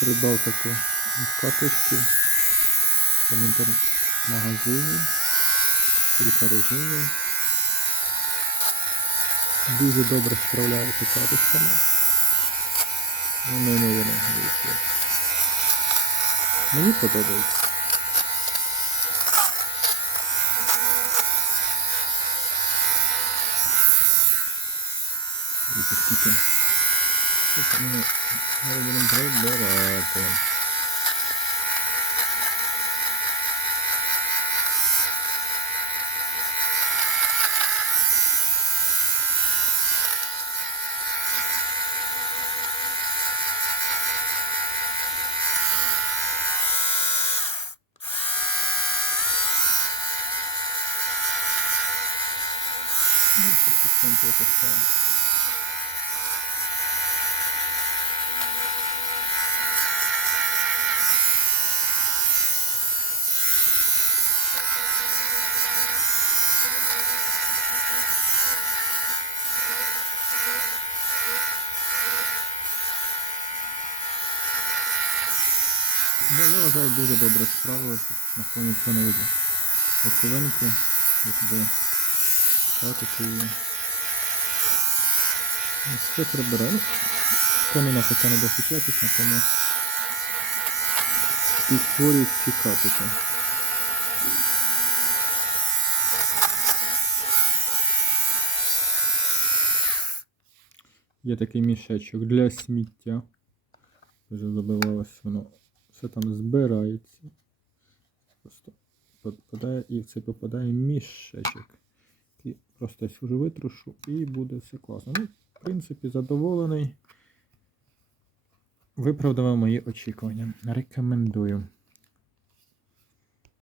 Придбав таку катушку в інтернет-магазині. Кілька режимів. Дуже добре справляється катушками. Ну, неймовірно, дивіться. Мені подобається. Дивіться, скільки. Скільки мене ми будемо прибирати. Ну, це частинка така. Ну, я вважаю, дуже добре справилися на фоні фонової оковинки, якби катити. Все прибираю. Ну, Тканина така не досить якісна, тому і створюють ці катики. Є такий мішечок для сміття. Вже забивалось воно. Все там збирається. Просто попадає і в це попадає мішечок. І просто сюди витрушу і буде все класно. Ну, в принципі, задоволений. Виправдав мої очікування. Рекомендую.